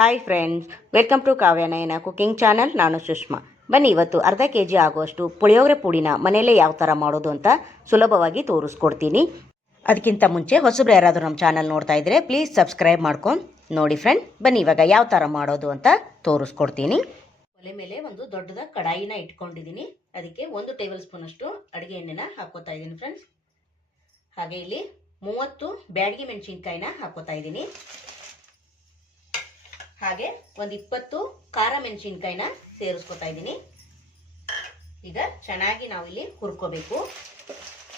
Hi friends welcome to Kavyanayana cooking channel ನಾನು ಸುಷ್ಮಾ. ಬನ್ನಿ, ಇವತ್ತು ಅರ್ಧ ಕೆ ಜಿ ಆಗುವಷ್ಟು ಪುಳಿಯೋಗರೆ ಪುಡಿನ ಮನೆಯಲ್ಲೇ ಯಾವ ಥರ ಮಾಡೋದು ಅಂತ ಸುಲಭವಾಗಿ ತೋರಿಸ್ಕೊಡ್ತೀನಿ. ಅದಕ್ಕಿಂತ ಮುಂಚೆ ಹೊಸಬ್ರು ಯಾರಾದರೂ ನಮ್ಮ ಚಾನಲ್ ನೋಡ್ತಾ ಇದ್ದರೆ ಪ್ಲೀಸ್ ಸಬ್ಸ್ಕ್ರೈಬ್ ಮಾಡ್ಕೊಂಡು ನೋಡಿ ಫ್ರೆಂಡ್ ಬನ್ನಿ, ಇವಾಗ ಯಾವ ಥರ ಮಾಡೋದು ಅಂತ ತೋರಿಸ್ಕೊಡ್ತೀನಿ. ಒಲೆ ಮೇಲೆ ಒಂದು ದೊಡ್ಡದ ಕಡಾಯಿನ ಇಟ್ಕೊಂಡಿದ್ದೀನಿ. ಅದಕ್ಕೆ ಒಂದು ಟೇಬಲ್ ಸ್ಪೂನಷ್ಟು ಅಡುಗೆ ಎಣ್ಣೆನ ಹಾಕೋತಾ ಇದ್ದೀನಿ ಫ್ರೆಂಡ್ಸ್ ಹಾಗೆ ಇಲ್ಲಿ ಮೂವತ್ತು ಬ್ಯಾಡಗಿ ಮೆಣಸಿನ್ಕಾಯಿನ ಹಾಕೋತಾ ಇದ್ದೀನಿ. ಹಾಗೆ ಒಂದು ಇಪ್ಪತ್ತು ಖಾರ ಮೆಣಸಿನ್ಕಾಯಿನ ಸೇರಿಸ್ಕೊತಾ ಇದ್ದೀನಿ. ಈಗ ಚೆನ್ನಾಗಿ ನಾವಿಲ್ಲಿ ಹುರ್ಕೋಬೇಕು.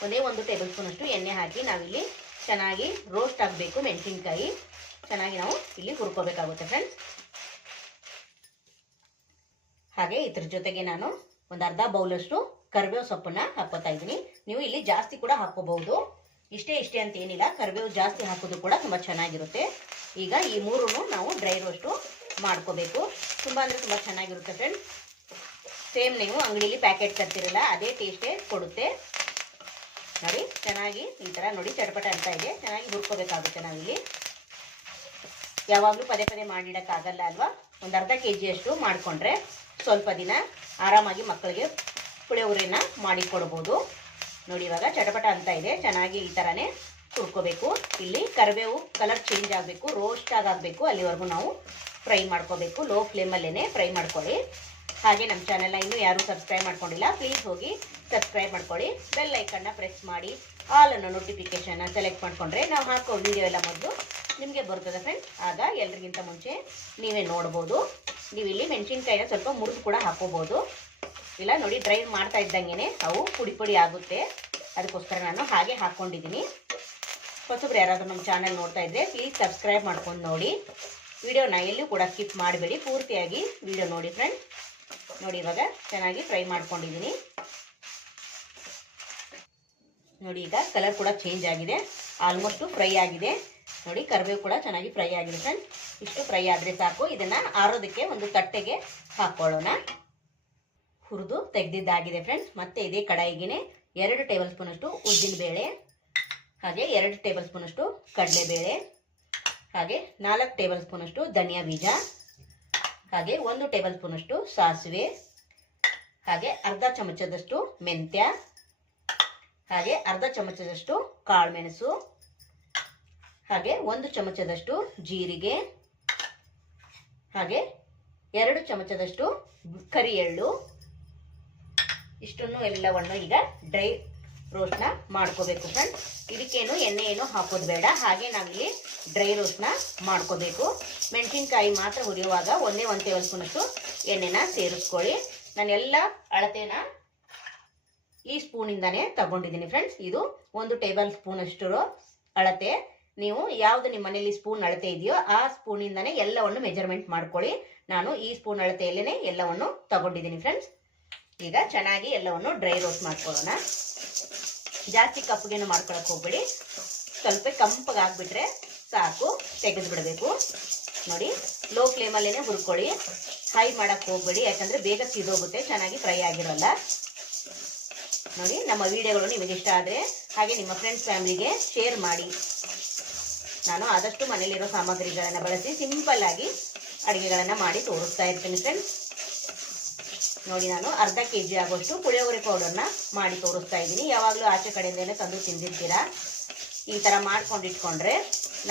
ಒಂದೇ ಒಂದು ಟೇಬಲ್ ಸ್ಪೂನಷ್ಟು ಎಣ್ಣೆ ಹಾಕಿ ನಾವಿಲ್ಲಿ ಚೆನ್ನಾಗಿ ರೋಸ್ಟ್ ಆಗಬೇಕು ಮೆಣಸಿನ್ಕಾಯಿ. ಚೆನ್ನಾಗಿ ನಾವು ಇಲ್ಲಿ ಹುರ್ಕೋಬೇಕಾಗುತ್ತೆ ಫ್ರೆಂಡ್ಸ್ ಹಾಗೆ ಇದ್ರ ಜೊತೆಗೆ ನಾನು ಒಂದು ಅರ್ಧ ಬೌಲಷ್ಟು ಕರಿಬೇವು ಸೊಪ್ಪನ್ನ ಹಾಕೋತಾ ಇದ್ದೀನಿ. ನೀವು ಇಲ್ಲಿ ಜಾಸ್ತಿ ಕೂಡ ಹಾಕೋಬಹುದು ಇಷ್ಟೇ ಇಷ್ಟೇ ಅಂತ ಏನಿಲ್ಲ. ಕರಿಬೇವು ಜಾಸ್ತಿ ಹಾಕೋದು ಕೂಡ ತುಂಬ ಚೆನ್ನಾಗಿರುತ್ತೆ. ಈಗ ಈ ಮೂರೂ ನಾವು ಡ್ರೈ ರೋಸ್ಟು ಮಾಡ್ಕೋಬೇಕು. ತುಂಬ ಅಂದರೆ ತುಂಬ ಚೆನ್ನಾಗಿರುತ್ತೆ ಫ್ರೆಂಡ್ಸ್ ಸೇಮ್ ನೀವು ಅಂಗಡಿಲಿ ಪ್ಯಾಕೆಟ್ ತರ್ತಿರಲ್ಲ, ಅದೇ ಟೇಸ್ಟೇ ಕೊಡುತ್ತೆ. ನೋಡಿ, ಚೆನ್ನಾಗಿ ಈ ಥರ ನೋಡಿ ಚಟಪಟ ಅಂತ ಇದೆ. ಚೆನ್ನಾಗಿ ಹುರ್ಕೋಬೇಕಾಗುತ್ತೆ ನಾವಿಲ್ಲಿ. ಯಾವಾಗಲೂ ಪದೇ ಪದೇ ಮಾಡಿಡೋಕ್ಕಾಗಲ್ಲ ಅಲ್ವಾ? ಒಂದು ಅರ್ಧ ಕೆ ಜಿಯಷ್ಟು ಮಾಡಿಕೊಂಡ್ರೆ ಸ್ವಲ್ಪ ದಿನ ಆರಾಮಾಗಿ ಮಕ್ಕಳಿಗೆ ಪುಳಿಯೋಗರೆನ ಮಾಡಿ ಕೊಡ್ಬೋದು. ನೋಡಿ, ಇವಾಗ ಚಟಪಟ ಅಂತ ಇದೆ. ಚೆನ್ನಾಗಿ ಈ ಥರನೇ ಹುರ್ಕೋಬೇಕು. ಇಲ್ಲಿ ಕರಿಬೇವು ಕಲರ್ ಚೇಂಜ್ ಆಗಬೇಕು ರೋಸ್ಟ್ ಆಗಬೇಕು. ಅಲ್ಲಿವರೆಗೂ ನಾವು ಫ್ರೈ ಮಾಡ್ಕೋಬೇಕು. ಲೋ ಫ್ಲೇಮಲ್ಲೇ ಫ್ರೈ ಮಾಡ್ಕೊಳ್ಳಿ. ಹಾಗೆ ನಮ್ಮ ಚಾನೆಲ್ನ ಇನ್ನೂ ಯಾರೂ ಸಬ್ಸ್ಕ್ರೈಬ್ ಮಾಡ್ಕೊಂಡಿಲ್ಲ ಪ್ಲೀಸ್ ಹೋಗಿ ಸಬ್ಸ್ಕ್ರೈಬ್ ಮಾಡ್ಕೊಳ್ಳಿ. ಬೆಲ್ ಐಕನ್ನ ಪ್ರೆಸ್ ಮಾಡಿ ಆಲ್ ಅನ್ನೋ ಸೆಲೆಕ್ಟ್ ಮಾಡಿಕೊಂಡ್ರೆ ನಾವು ಹಾಕೋ ವಿಡಿಯೋ ಎಲ್ಲ ಮೊದಲು ನಿಮಗೆ ಬರ್ತದೆ ಫ್ರೆಂಡ್ಸ್ ಆಗ ಎಲ್ರಿಗಿಂತ ಮುಂಚೆ ನೀವೇ ನೋಡ್ಬೋದು. ನೀವು ಇಲ್ಲಿ ಮೆಣಸಿನ್ಕಾಯಿನ ಸ್ವಲ್ಪ ಮುರಿದು ಕೂಡ ಹಾಕೋಬೋದು ಇಲ್ಲ ನೋಡಿ ಡ್ರೈ ಮಾಡ್ತಾ ಇದ್ದಂಗೆ ಅವು ಪುಡಿ ಪುಡಿ ಆಗುತ್ತೆ. ಅದಕ್ಕೋಸ್ಕರ ನಾನು ಹಾಗೆ ಹಾಕ್ಕೊಂಡಿದ್ದೀನಿ. ಹೊಸಬ್ರು ಯಾರಾದರೂ ನಮ್ಮ ಚಾನಲ್ ನೋಡ್ತಾ ಇದ್ದರೆ ಪ್ಲೀಸ್ ಸಬ್ಸ್ಕ್ರೈಬ್ ಮಾಡ್ಕೊಂಡು ನೋಡಿ. ವಿಡಿಯೋನ ಎಲ್ಲೂ ಕೂಡ ಸ್ಕಿಪ್ ಮಾಡಬೇಡಿ. ಪೂರ್ತಿಯಾಗಿ ವಿಡಿಯೋ ನೋಡಿ ಫ್ರೆಂಡ್ ನೋಡಿ, ಇವಾಗ ಚೆನ್ನಾಗಿ ಫ್ರೈ ಮಾಡ್ಕೊಂಡಿದ್ದೀನಿ. ನೋಡಿ, ಈಗ ಕಲರ್ ಕೂಡ ಚೇಂಜ್ ಆಗಿದೆ. ಆಲ್ಮೋಸ್ಟು ಫ್ರೈ ಆಗಿದೆ. ನೋಡಿ, ಕರಿಬೇವು ಕೂಡ ಚೆನ್ನಾಗಿ ಫ್ರೈ ಆಗಿದೆ ಫ್ರೆಂಡ್ ಇಷ್ಟು ಫ್ರೈ ಆದರೆ ಸಾಕು. ಇದನ್ನು ಆರೋದಕ್ಕೆ ಒಂದು ತಟ್ಟೆಗೆ ಹಾಕ್ಕೊಳ್ಳೋಣ ಹುರಿದು ತೆಗೆದಿದ್ದಾಗಿದೆ ಫ್ರೆಂಡ್ಸ್ ಮತ್ತೆ ಇದೇ ಕಡಾಯಿಗೆ ಎರಡು ಟೇಬಲ್ ಸ್ಪೂನಷ್ಟು ಉದ್ದಿನ ಬೇಳೆ, ಹಾಗೆ ಎರಡು ಟೇಬಲ್ ಸ್ಪೂನಷ್ಟು ಕಡಲೆಬೇಳೆ, ಹಾಗೆ ನಾಲ್ಕು ಟೇಬಲ್ ಸ್ಪೂನಷ್ಟು ಧನಿಯಾ ಬೀಜ, ಹಾಗೆ ಒಂದು ಟೇಬಲ್ ಸ್ಪೂನಷ್ಟು ಸಾಸಿವೆ, ಹಾಗೆ ಅರ್ಧ ಚಮಚದಷ್ಟು ಮೆಂತ್ಯ, ಹಾಗೆ ಅರ್ಧ ಚಮಚದಷ್ಟು ಕಾಳುಮೆಣಸು, ಹಾಗೆ ಒಂದು ಚಮಚದಷ್ಟು ಜೀರಿಗೆ, ಹಾಗೆ ಎರಡು ಚಮಚದಷ್ಟು ಕರಿ ಎಳ್ಳು ಇಷ್ಟನ್ನು ಎಲ್ಲವನ್ನು ಈಗ ಡ್ರೈ ರೋಸ್ಟ್ನ ಮಾಡ್ಕೋಬೇಕು ಫ್ರೆಂಡ್ ಇದಕ್ಕೇನು ಎಣ್ಣೆ ಏನು ಹಾಕೋದು ಬೇಡ. ಹಾಗೆ ನಾವಿಲ್ಲಿ ಡ್ರೈ ರೋಸ್ಟ್ನ ಮಾಡ್ಕೋಬೇಕು. ಮೆಣಸಿನ್ಕಾಯಿ ಮಾತ್ರ ಹುರಿಯುವಾಗ ಒಂದೇ ಒಂದು ಟೇಬಲ್ ಸ್ಪೂನಷ್ಟು ಎಣ್ಣೆನ ಸೇರಿಸ್ಕೊಳ್ಳಿ. ನಾನೆಲ್ಲ ಅಳತೆನ ಈ ಸ್ಪೂನಿಂದಾನೇ ತಗೊಂಡಿದ್ದೀನಿ ಫ್ರೆಂಡ್ಸ್ ಇದು ಒಂದು ಟೇಬಲ್ ಸ್ಪೂನಷ್ಟು ಅಳತೆ. ನೀವು ಯಾವುದು ನಿಮ್ಮ ಮನೇಲಿ ಸ್ಪೂನ್ ಅಳತೆ ಇದೆಯೋ ಆ ಸ್ಪೂನಿಂದನೇ ಎಲ್ಲವನ್ನು ಮೆಜರ್ಮೆಂಟ್ ಮಾಡ್ಕೊಳ್ಳಿ. ನಾನು ಈ ಸ್ಪೂನ್ ಅಳತೆಯಲ್ಲೇ ಎಲ್ಲವನ್ನು ತಗೊಂಡಿದ್ದೀನಿ ಫ್ರೆಂಡ್ಸ್ ಈಗ ಚೆನ್ನಾಗಿ ಎಲ್ಲವನ್ನು ಡ್ರೈ ರೋಸ್ಟ್ ಮಾಡ್ಕೊಳ್ಳೋಣ. ಜಾಸ್ತಿ ಕಪ್ಪಗೇನು ಮಾಡ್ಕೊಳಕ್ ಹೋಗ್ಬೇಡಿ. ಸ್ವಲ್ಪ ಕಂಪಗಾಗ್ಬಿಟ್ರೆ ಸಾಕು, ತೆಗೆದು ಬಿಡಬೇಕು. ನೋಡಿ ಲೋ ಫ್ಲೇಮಲ್ಲೇ ಹುರ್ಕೊಳ್ಳಿ. ಹೈ ಮಾಡಕ್ ಹೋಗ್ಬೇಡಿ, ಯಾಕಂದರೆ ಬೇಗ ಸಿದೋಗುತ್ತೆ, ಚೆನ್ನಾಗಿ ಫ್ರೈ ಆಗಿರೋಲ್ಲ. ನೋಡಿ, ನಮ್ಮ ವಿಡಿಯೋಗಳು ನಿಮಗೆ ಇಷ್ಟ ಆದರೆ ಹಾಗೆ ನಿಮ್ಮ ಫ್ರೆಂಡ್ಸ್ ಫ್ಯಾಮಿಲಿಗೆ ಶೇರ್ ಮಾಡಿ. ನಾನು ಆದಷ್ಟು ಮನೇಲಿರೋ ಸಾಮಗ್ರಿಗಳನ್ನು ಬಳಸಿ ಸಿಂಪಲ್ ಆಗಿ ಅಡುಗೆಗಳನ್ನು ಮಾಡಿ ತೋರಿಸ್ತಾ ಇರ್ತೀನಿ ಫ್ರೆಂಡ್ಸ್ ನೋಡಿ ನಾನು ಅರ್ಧ ಕೆ ಜಿ ಆಗೋಷ್ಟು ಪುಳಿಯೋಗರೆ ಪೌಡರ್ನ ಮಾಡಿ ತೋರಿಸ್ತಾ ಇದ್ದೀನಿ. ಯಾವಾಗಲೂ ಆಚೆ ಕಡೆಯಿಂದಲೇ ತಂದು ತಿಂದಿರ್ತೀರಾ? ಈ ಥರ ಮಾಡ್ಕೊಂಡು ಇಟ್ಕೊಂಡ್ರೆ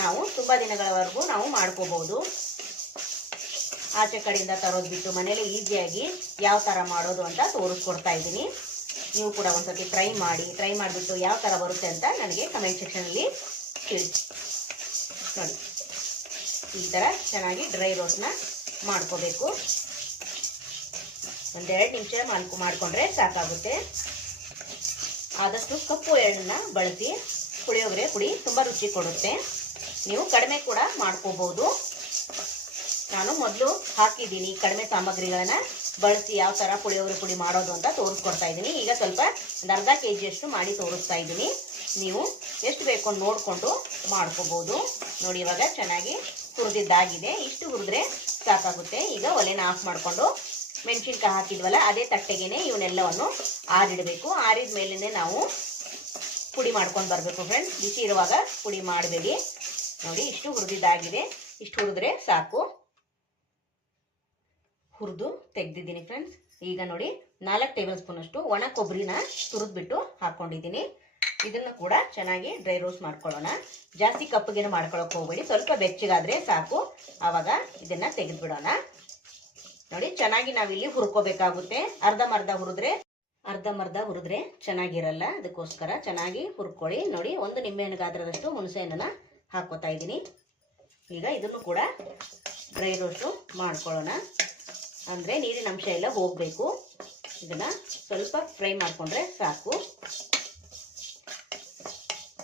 ನಾವು ತುಂಬ ದಿನಗಳವರೆಗೂ ನಾವು ಮಾಡ್ಕೋಬೋದು ಆಚೆ ಕಡೆಯಿಂದ ತರೋದು ಬಿಟ್ಟು ಮನೇಲಿ ಈಸಿಯಾಗಿ ಯಾವ ಥರ ಮಾಡೋದು ಅಂತ ತೋರಿಸ್ಕೊಡ್ತಾ ಇದ್ದೀನಿ. ನೀವು ಕೂಡ ಒಂದ್ಸತಿ ಟ್ರೈ ಮಾಡಿ ಟ್ರೈ ಮಾಡಿಬಿಟ್ಟು ಯಾವ ಥರ ಬರುತ್ತೆ ಅಂತ ನನಗೆ ಕಮೆಂಟ್ ಸೆಕ್ಷನಲ್ಲಿ ತಿಳಿಸಿ. ನೋಡಿ, ಈ ಥರ ಚೆನ್ನಾಗಿ ಡ್ರೈ ರೋಸ್ಟ್ನ ಮಾಡ್ಕೋಬೇಕು. ಒಂದೆರಡು ನಿಮಿಷ ಮಾಡ್ಕೊ ಮಾಡಿಕೊಂಡ್ರೆ ಸಾಕಾಗುತ್ತೆ. ಆದಷ್ಟು ಕಪ್ಪು ಎಳ್ಳನ್ನ ಬಳಸಿ ಪುಳಿಯೋಗರೆ, ಪುಡಿ ತುಂಬ ರುಚಿ ಕೊಡುತ್ತೆ. ನೀವು ಕಡಿಮೆ ಕೂಡ ಮಾಡ್ಕೋಬೋದು. ನಾನು ಮೊದಲು ಹಾಕಿದ್ದೀನಿ ಕಡಿಮೆ ಸಾಮಗ್ರಿಗಳನ್ನ. ಬಳಸಿ ಯಾವ ಥರ ಪುಳಿಯೋಗರೆ, ಪುಡಿ ಮಾಡೋದು ಅಂತ ತೋರಿಸ್ಕೊಡ್ತಾ ಇದ್ದೀನಿ. ಈಗ ಸ್ವಲ್ಪ ಒಂದು ಅರ್ಧ ಕೆ ಜಿಯಷ್ಟು ಮಾಡಿ ತೋರಿಸ್ತಾ ಇದ್ದೀನಿ. ನೀವು ಎಷ್ಟು ಬೇಕು ನೋಡಿಕೊಂಡು ಮಾಡ್ಕೋಬೋದು. ನೋಡಿ, ಇವಾಗ ಚೆನ್ನಾಗಿ ಹುರಿದಿದ್ದಾಗಿದೆ. ಇಷ್ಟು ಹುರಿದ್ರೆ ಸಾಕಾಗುತ್ತೆ. ಈಗ ಒಲೆನ ಆಫ್ ಮಾಡಿಕೊಂಡು ಮೆಣಸಿನ್ಕಾಯಿ ಹಾಕಿದ್ವಲ್ಲ, ಅದೇ ತಟ್ಟೆಗೇನೆ ಇವನ್ನೆಲ್ಲವನ್ನು ಆರಿಡಬೇಕು. ಆರಿದ ಮೇಲೇ ನಾವು ಪುಡಿ ಮಾಡ್ಕೊಂಡು ಬರಬೇಕು ಫ್ರೆಂಡ್ಸ್ ಬಿಸಿ ಇರುವಾಗ ಪುಡಿ ಮಾಡಬೇಡಿ. ನೋಡಿ, ಇಷ್ಟು ಹುರಿದಿದ್ದಾಗಿದೆ. ಇಷ್ಟು ಹುರಿದ್ರೆ ಸಾಕು. ಹುರಿದು ತೆಗೆದಿದ್ದೀನಿ ಫ್ರೆಂಡ್ಸ್ ಈಗ ನೋಡಿ, ನಾಲ್ಕು ಟೇಬಲ್ ಸ್ಪೂನ್ ಅಷ್ಟು ಒಣ ಕೊಬ್ಬರಿನ ತುರಿದ್ಬಿಟ್ಟು ಹಾಕ್ಕೊಂಡಿದ್ದೀನಿ ಇದನ್ನ ಕೂಡ ಚೆನ್ನಾಗಿ ಡ್ರೈ ರೋಸ್ಟ್ ಮಾಡ್ಕೊಳ್ಳೋಣ. ಜಾಸ್ತಿ ಕಪ್ಪಗಿನ ಮಾಡ್ಕೊಳಕ್ ಹೋಗ್ಬೇಡಿ. ಸ್ವಲ್ಪ ಬೆಚ್ಚಗಾದ್ರೆ ಸಾಕು. ಆವಾಗ ಇದನ್ನ ತೆಗೆದ್ಬಿಡೋಣ. ನೋಡಿ, ಚೆನ್ನಾಗಿ ನಾವಿಲ್ಲಿ ಹುರ್ಕೋಬೇಕಾಗುತ್ತೆ. ಅರ್ಧಮರ್ಧ ಹುರಿದ್ರೆ ಅರ್ಧಮರ್ಧ ಹುರಿದ್ರೆ ಚೆನ್ನಾಗಿರಲ್ಲ. ಅದಕ್ಕೋಸ್ಕರ ಚೆನ್ನಾಗಿ ಹುರ್ಕೊಳ್ಳಿ. ನೋಡಿ, ಒಂದು ನಿಂಬೆಹಣ್ಣು ಗಾತ್ರದಷ್ಟು ಹಾಕೋತಾ ಇದ್ದೀನಿ. ಈಗ ಇದನ್ನು ಕೂಡ ಡ್ರೈ ರೋಸ್ಟು ಮಾಡ್ಕೊಳ್ಳೋಣ. ಅಂದರೆ ನೀರಿನ ಅಂಶ ಎಲ್ಲ ಹೋಗಬೇಕು. ಇದನ್ನು ಸ್ವಲ್ಪ ಫ್ರೈ ಮಾಡಿಕೊಂಡ್ರೆ ಸಾಕು.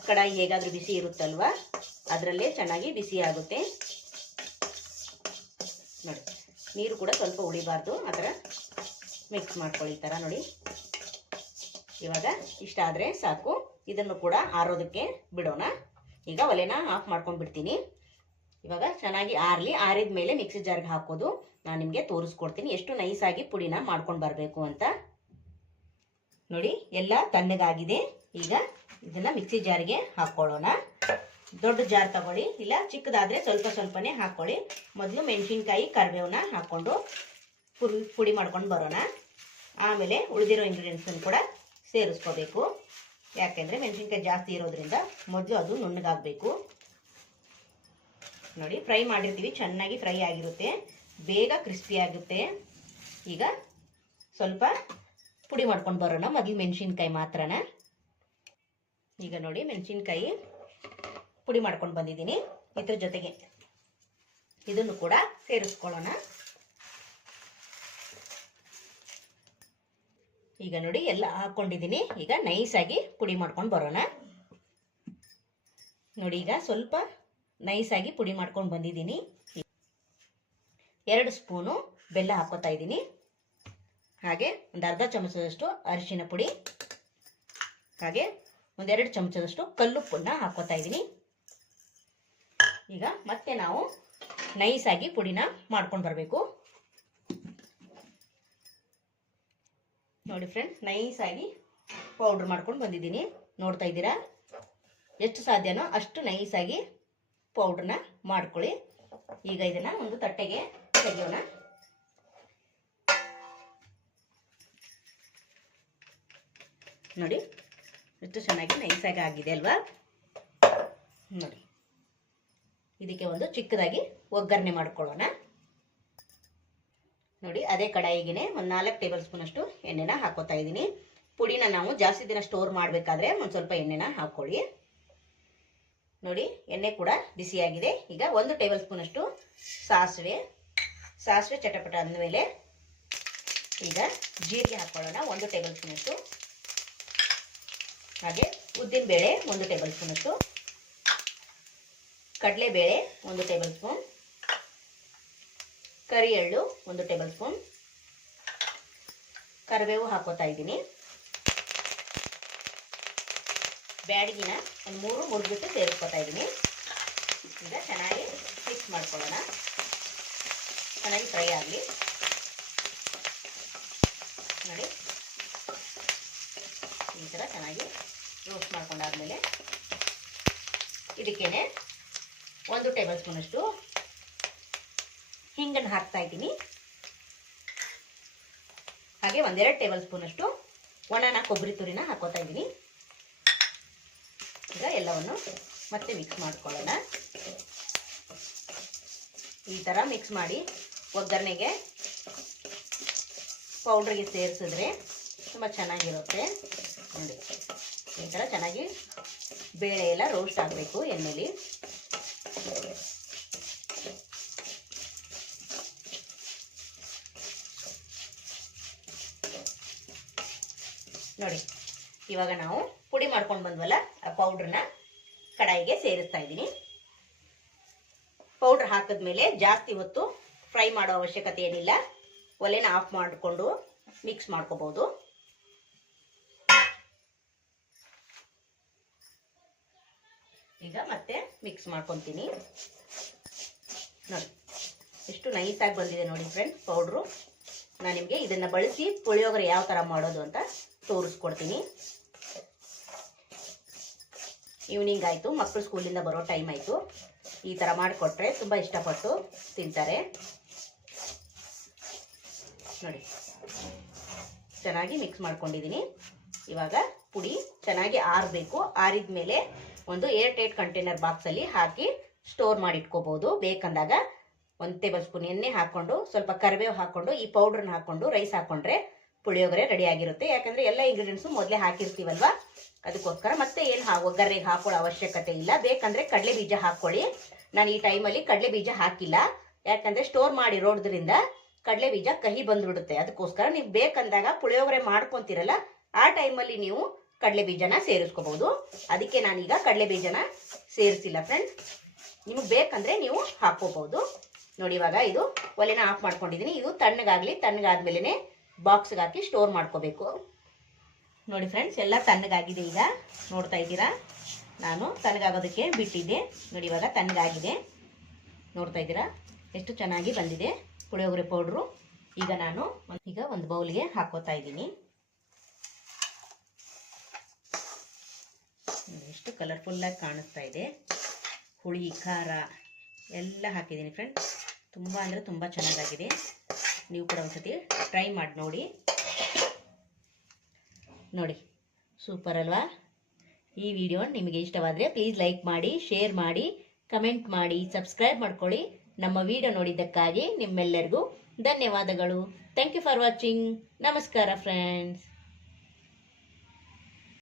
ಕಡಾಯಿ ಹೇಗಾದರೂ ಬಿಸಿ ಇರುತ್ತಲ್ವ? ಅದರಲ್ಲೇ ಚೆನ್ನಾಗಿ ಬಿಸಿ ಆಗುತ್ತೆ. ನೋಡಿ. ನೀರು ಕೂಡ ಸ್ವಲ್ಪ ಉಳಿಬಾರ್ದು. ಆ ಥರ ಮಿಕ್ಸ್ ಮಾಡ್ಕೊಳ್ಳಿ ಈ ಥರ ನೋಡಿ. ಇವಾಗ ಇಷ್ಟ ಆದರೆ ಸಾಕು. ಇದನ್ನು ಕೂಡ ಆರೋದಕ್ಕೆ ಬಿಡೋಣ. ಈಗ ಒಲೆನ ಆಫ್ ಮಾಡ್ಕೊಂಡು ಬಿಡ್ತೀನಿ. ಇವಾಗ ಚೆನ್ನಾಗಿ ಆರಲಿ, ಆರಿದ ಮೇಲೆ ಮಿಕ್ಸಿ ಜಾರ್ಗೆ ಹಾಕೋದು. ನಾನು ನಿಮಗೆ ತೋರಿಸ್ಕೊಡ್ತೀನಿ ಎಷ್ಟು ನೈಸಾಗಿ ಪುಡಿನ ಮಾಡ್ಕೊಂಡು ಬರಬೇಕು ಅಂತ. ನೋಡಿ, ಎಲ್ಲ ತಣ್ಣಗಾಗಿದೆ. ಈಗ ಇದನ್ನು ಮಿಕ್ಸಿ ಜಾರಿಗೆ ಹಾಕೊಳ್ಳೋಣ. ದೊಡ್ಡ ಜಾರ್ ತಗೊಳ್ಳಿ. ಇಲ್ಲ, ಚಿಕ್ಕದಾದ್ರೆ ಸ್ವಲ್ಪ ಸ್ವಲ್ಪನೇ ಹಾಕೊಳ್ಳಿ. ಮೊದಲು ಮೆಣಸಿನ್ಕಾಯಿ ಕರಿಬೇವನ್ನ ಹಾಕೊಂಡು ಪುಡಿ ಪುಡಿ ಮಾಡ್ಕೊಂಡು ಬರೋಣ. ಆಮೇಲೆ ಉಳಿದಿರೋ ಇಂಗ್ರೀಡಿಯೆಂಟ್ಸನ್ನು ಕೂಡ ಸೇರಿಸ್ಕೋಬೇಕು. ಯಾಕೆಂದರೆ ಮೆಣಸಿನ್ಕಾಯಿ ಜಾಸ್ತಿ ಇರೋದ್ರಿಂದ ಮೊದಲು ಅದು ನುಣ್ಣಗಾಗಬೇಕು. ನೋಡಿ, ಫ್ರೈ ಮಾಡಿರ್ತೀವಿ, ಚೆನ್ನಾಗಿ ಫ್ರೈ ಆಗಿರುತ್ತೆ. ಬೇಗ ಕ್ರಿಸ್ಪಿ ಆಗುತ್ತೆ. ಈಗ ಸ್ವಲ್ಪ ಪುಡಿ ಮಾಡ್ಕೊಂಡು ಬರೋಣ. ಮೊದಲು ಮೆಣಸಿನ್ಕಾಯಿ ಮಾತ್ರನ. ಈಗ ನೋಡಿ, ಮೆಣಸಿನ್ಕಾಯಿ ಪುಡಿ ಮಾಡ್ಕೊಂಡು ಬಂದಿದ್ದೀನಿ. ಇದ್ರ ಜೊತೆಗೆ ಇದನ್ನು ಕೂಡ ಸೇರಿಸ್ಕೊಳ್ಳೋಣ. ಈಗ ನೋಡಿ, ಎಲ್ಲ ಹಾಕೊಂಡಿದ್ದೀನಿ. ಈಗ ನೈಸಾಗಿ ಪುಡಿ ಮಾಡ್ಕೊಂಡು ಬರೋಣ. ನೋಡಿ, ಈಗ ಸ್ವಲ್ಪ ನೈಸಾಗಿ ಪುಡಿ ಮಾಡ್ಕೊಂಡು ಬಂದಿದ್ದೀನಿ. ಎರಡು ಸ್ಪೂನು ಬೆಲ್ಲ ಹಾಕೋತಾ ಇದ್ದೀನಿ. ಹಾಗೆ ಒಂದು ಅರ್ಧ ಚಮಚದಷ್ಟು ಅರಿಶಿನ ಪುಡಿ. ಹಾಗೆ ಒಂದೆರಡು ಚಮಚದಷ್ಟು ಕಲ್ಲುಪ್ಪನ್ನ ಹಾಕೋತಾ ಇದ್ದೀನಿ. ಈಗ ಮತ್ತೆ ನಾವು ನೈಸಾಗಿ ಪುಡಿನ ಮಾಡ್ಕೊಂಡು ಬರಬೇಕು. ನೋಡಿ ಫ್ರೆಂಡ್ಸ್ ನೈಸಾಗಿ ಪೌಡ್ರ್ ಮಾಡ್ಕೊಂಡು ಬಂದಿದ್ದೀನಿ. ನೋಡ್ತಾ ಇದ್ದೀರಾ? ಎಷ್ಟು ಸಾಧ್ಯನೋ ಅಷ್ಟು ನೈಸಾಗಿ ಪೌಡ್ರನ್ನ ಮಾಡ್ಕೊಳ್ಳಿ. ಈಗ ಇದನ್ನ ಒಂದು ತಟ್ಟೆಗೆ ತೆಗೆಯೋಣ. ನೋಡಿ, ಎಷ್ಟು ಚೆನ್ನಾಗಿ ನೈಸಾಗಿ ಆಗಿದೆ ಅಲ್ವಾ? ನೋಡಿ. ಇದಕ್ಕೆ ಒಂದು ಚಿಕ್ಕದಾಗಿ ಒಗ್ಗರಣೆ ಮಾಡ್ಕೊಳ್ಳೋಣ. ನೋಡಿ, ಅದೇ ಕಡಾಯಿಗೆ ಒಂದು ನಾಲ್ಕು ಟೇಬಲ್ ಸ್ಪೂನ್ ಅಷ್ಟು ಎಣ್ಣೆನ ಹಾಕೋತಾ ಇದ್ದೀನಿ. ಪುಡಿನ ನಾವು ಜಾಸ್ತಿ ದಿನ ಸ್ಟೋರ್ ಮಾಡಬೇಕಾದ್ರೆ ಒಂದು ಸ್ವಲ್ಪ ಎಣ್ಣೆನ ಹಾಕ್ಕೊಳ್ಳಿ ನೋಡಿ, ಎಣ್ಣೆ ಕೂಡ ಬಿಸಿಯಾಗಿದೆ. ಈಗ ಒಂದು ಟೇಬಲ್ ಸ್ಪೂನ್ ಅಷ್ಟು ಸಾಸಿವೆ. ಸಾಸಿವೆ ಚಟಪಟ ಅಂದಮೇಲೆ ಈಗ ಜೀರಿಗೆ ಹಾಕೊಳ್ಳೋಣ, ಒಂದು ಟೇಬಲ್ ಸ್ಪೂನ್ ಹಾಗೆ ಉದ್ದಿನ ಬೇಳೆ ಒಂದು ಟೇಬಲ್ ಸ್ಪೂನ್ ಅಷ್ಟು. ಕಡಲೆಬೇಳೆ ಒಂದು ಟೇಬಲ್ ಸ್ಪೂನ್. ಕರಿ ಎಳ್ಳು ಒಂದು ಟೇಬಲ್ ಸ್ಪೂನ್. ಕರಿಬೇವು ಹಾಕೋತಾ ಇದ್ದೀನಿ. ಬ್ಯಾಡಗಿನ ಒಂದು ಮೂರು ಮುರಿದ್ಬಿಟ್ಟು ಸೇರಿಸ್ಕೊತಾ ಇದ್ದೀನಿ. ಈಗ ಚೆನ್ನಾಗಿ ಮಿಕ್ಸ್ ಮಾಡ್ಕೊಳ್ಳೋಣ. ಚೆನ್ನಾಗಿ ಫ್ರೈ ಆಗಲಿ. ನೋಡಿ. ಈ ಥರ ಚೆನ್ನಾಗಿ ರೋಸ್ಟ್ ಮಾಡ್ಕೊಂಡಾದ್ಮೇಲೆ ಇದಕ್ಕೇನೆ ಒಂದು ಟೇಬಲ್ ಸ್ಪೂನಷ್ಟು ಹಿಂಗನ್ನು ಹಾಕ್ತಾ ಇದ್ದೀನಿ. ಹಾಗೆ ಒಂದೆರಡು ಟೇಬಲ್ ಸ್ಪೂನಷ್ಟು ಒಣನ ಕೊಬ್ಬರಿ ತುರಿನ ಹಾಕೋತಾ ಇದ್ದೀನಿ. ಈಗ ಎಲ್ಲವನ್ನು ಮತ್ತೆ ಮಿಕ್ಸ್ ಮಾಡ್ಕೊಳ್ಳೋಣ. ಈ ಥರ ಮಿಕ್ಸ್ ಮಾಡಿ ಒಗ್ಗರಣೆಗೆ ಪೌಡ್ರಿಗೆ ಸೇರಿಸಿದ್ರೆ ತುಂಬ ಚೆನ್ನಾಗಿರುತ್ತೆ. ನೋಡಿ, ಈ ಥರ ಚೆನ್ನಾಗಿ ಬೇಳೆ ಎಲ್ಲ ರೋಸ್ಟ್ ಆಗಬೇಕು ಎಣ್ಣೆಲಿ. ನೋಡಿ, ಇವಾಗ ನಾವು ಪುಡಿ ಮಾಡ್ಕೊಂಡು ಬಂದ್ವಲ್ಲ, ಆ ಪೌಡ್ರನ್ನ ಕಡಾಯಿಗೆ ಸೇರಿಸ್ತಾ ಇದ್ದೀನಿ. ಪೌಡ್ರ್ ಹಾಕಿದ್ಮೇಲೆ ಜಾಸ್ತಿ ಹೊತ್ತು ಫ್ರೈ ಮಾಡೋ ಅವಶ್ಯಕತೆ ಏನಿಲ್ಲ. ಒಲೆನ ಆಫ್ ಮಾಡಿಕೊಂಡು ಮಿಕ್ಸ್ ಮಾಡ್ಕೋಬಹುದು ಈಗ ಮತ್ತೆ ಮಿಕ್ಸ್ ಮಾಡ್ಕೊತೀನಿ. ನೋಡಿ, ಎಷ್ಟು ನೈಸಾಗಿ ಬಂದಿದೆ ನೋಡಿ ಫ್ರೆಂಡ್ಸ್ ಪೌಡ್ರು ನಾನು ನಿಮಗೆ ಇದನ್ನು ಬಳಸಿ ಪುಳಿಯೋಗರೆ ಯಾವ ಥರ ಮಾಡೋದು ಅಂತ ತೋರಿಸ್ಕೊಡ್ತೀನಿ. ಈವ್ನಿಂಗ್ ಆಯಿತು ಮಕ್ಕಳು ಸ್ಕೂಲಿಂದ ಬರೋ ಟೈಮ್ ಆಯಿತು. ಈ ಥರ ಮಾಡಿಕೊಟ್ರೆ ತುಂಬ ಇಷ್ಟಪಟ್ಟು ತಿಂತಾರೆ. ನೋಡಿ, ಚೆನ್ನಾಗಿ ಮಿಕ್ಸ್ ಮಾಡ್ಕೊಂಡಿದ್ದೀನಿ. ಇವಾಗ ಪುಡಿ ಚೆನ್ನಾಗಿ ಆರಬೇಕು. ಆರಿದ ಮೇಲೆ ಒಂದು ಏರ್ ಟೈಟ್ ಕಂಟೈನರ್ ಬಾಕ್ಸಲ್ಲಿ ಹಾಕಿ ಸ್ಟೋರ್ ಮಾಡಿ ಇಟ್ಕೋಬಹುದು ಬೇಕಂದಾಗ ಒಂದು ಟೇಬಲ್ ಸ್ಪೂನ್ ಎಣ್ಣೆ ಹಾಕೊಂಡು ಸ್ವಲ್ಪ ಕರಿಬೇವು ಹಾಕೊಂಡು ಈ ಪೌಡ್ರನ್ನ ಹಾಕೊಂಡು ರೈಸ್ ಹಾಕೊಂಡ್ರೆ ಪುಳಿಯೋಗರೆ ರೆಡಿ ಆಗಿರುತ್ತೆ. ಯಾಕಂದ್ರೆ ಎಲ್ಲ ಇಂಗ್ರೀಡಿಯೆಂಟ್ಸು ಮೊದಲೇ ಹಾಕಿರ್ತೀವಲ್ವಾ? ಅದಕ್ಕೋಸ್ಕರ ಮತ್ತೆ ಏನು ಒಗ್ಗರಣೆಗೆ ಹಾಕೊಳ್ಳೋ ಅವಶ್ಯಕತೆ ಇಲ್ಲ. ಬೇಕಂದ್ರೆ ಕಡಲೆ ಬೀಜ ಹಾಕೊಳ್ಳಿ. ನಾನು ಈ ಟೈಮಲ್ಲಿ ಕಡಲೆ ಬೀಜ ಹಾಕಿಲ್ಲ. ಯಾಕಂದ್ರೆ ಸ್ಟೋರ್ ಮಾಡಿರೋದ್ರಿಂದ ಕಡಲೆ ಬೀಜ ಕಹಿ ಬಂದ್ಬಿಡುತ್ತೆ. ಅದಕ್ಕೋಸ್ಕರ ನೀವು ಬೇಕಂದಾಗ ಪುಳಿಯೋಗರೆ ಮಾಡ್ಕೊಂತೀರಲ್ಲ, ಆ ಟೈಮಲ್ಲಿ ನೀವು ಕಡಲೆ ಬೀಜನ ಸೇರಿಸ್ಕೋಬಹುದು. ಅದಕ್ಕೆ ನಾನೀಗ ಕಡಲೆ ಬೀಜನ ಸೇರಿಸಿಲ್ಲ ಫ್ರೆಂಡ್ಸ್ ನಿಮಗೆ ಬೇಕಂದ್ರೆ ನೀವು ಹಾಕೋಬಹುದು ನೋಡಿ, ಇವಾಗ ಇದು ಒಲೆನ ಆಫ್ ಮಾಡ್ಕೊಂಡಿದ್ದೀನಿ ಇದು ತಣ್ಣಗಾಗ್ಲಿ ತಣ್ಣಗಾದ್ಮೇಲೆ ಬಾಕ್ಸ್ಗೆ ಹಾಕಿ ಸ್ಟೋರ್ ಮಾಡ್ಕೋಬೇಕು. ನೋಡಿ ಫ್ರೆಂಡ್ಸ್ ಎಲ್ಲ ತಣ್ಣಗಾಗಿದೆ ಈಗ. ನೋಡ್ತಾ ಇದ್ದೀರಾ? ನಾನು ತಣ್ಣಗಾಗೋದಕ್ಕೆ ಬಿಟ್ಟಿದ್ದೆ. ನೋಡಿ, ಇವಾಗ ತಣ್ಣಗಾಗಿದೆ. ನೋಡ್ತಾ ಇದ್ದೀರಾ? ಎಷ್ಟು ಚೆನ್ನಾಗಿ ಬಂದಿದೆ. ಪುಳಿಯೋಗರೆ ಪೌಡ್ರು. ಈಗ ನಾನು ಈಗ ಒಂದು ಬೌಲ್ಗೆ ಹಾಕೋತಾ ಇದ್ದೀನಿ ನೋಡಿ, ಎಷ್ಟು ಕಲರ್ಫುಲ್ಲಾಗಿ ಕಾಣಿಸ್ತಾ ಇದೆ. ಹುಳಿ, ಖಾರ ಎಲ್ಲ ಹಾಕಿದ್ದೀನಿ ಫ್ರೆಂಡ್ಸ್ ತುಂಬ ಅಂದರೆ ತುಂಬ ಚೆನ್ನಾಗಾಗಿದೆ. ನೀವು ಕೂಡ ಒಂದ್ಸತಿ ಟ್ರೈ ಮಾಡಿ ನೋಡಿ. ನೋಡಿ ಸೂಪರ್ ಅಲ್ವಾ? ಈ ವಿಡಿಯೋ ನಿಮಗೆ ಇಷ್ಟವಾದರೆ ಪ್ಲೀಸ್ ಲೈಕ್ ಮಾಡಿ ಶೇರ್ ಮಾಡಿ ಕಮೆಂಟ್ ಮಾಡಿ ಸಬ್ಸ್ಕ್ರೈಬ್ ಮಾಡ್ಕೊಳ್ಳಿ. ನಮ್ಮ ವಿಡಿಯೋ ನೋಡಿದ್ದಕ್ಕಾಗಿ ನಿಮ್ಮೆಲ್ಲರಿಗೂ ಧನ್ಯವಾದಗಳು. ಥ್ಯಾಂಕ್ ಯು ಫಾರ್ ವಾಚಿಂಗ್ ನಮಸ್ಕಾರ ಫ್ರೆಂಡ್ಸ್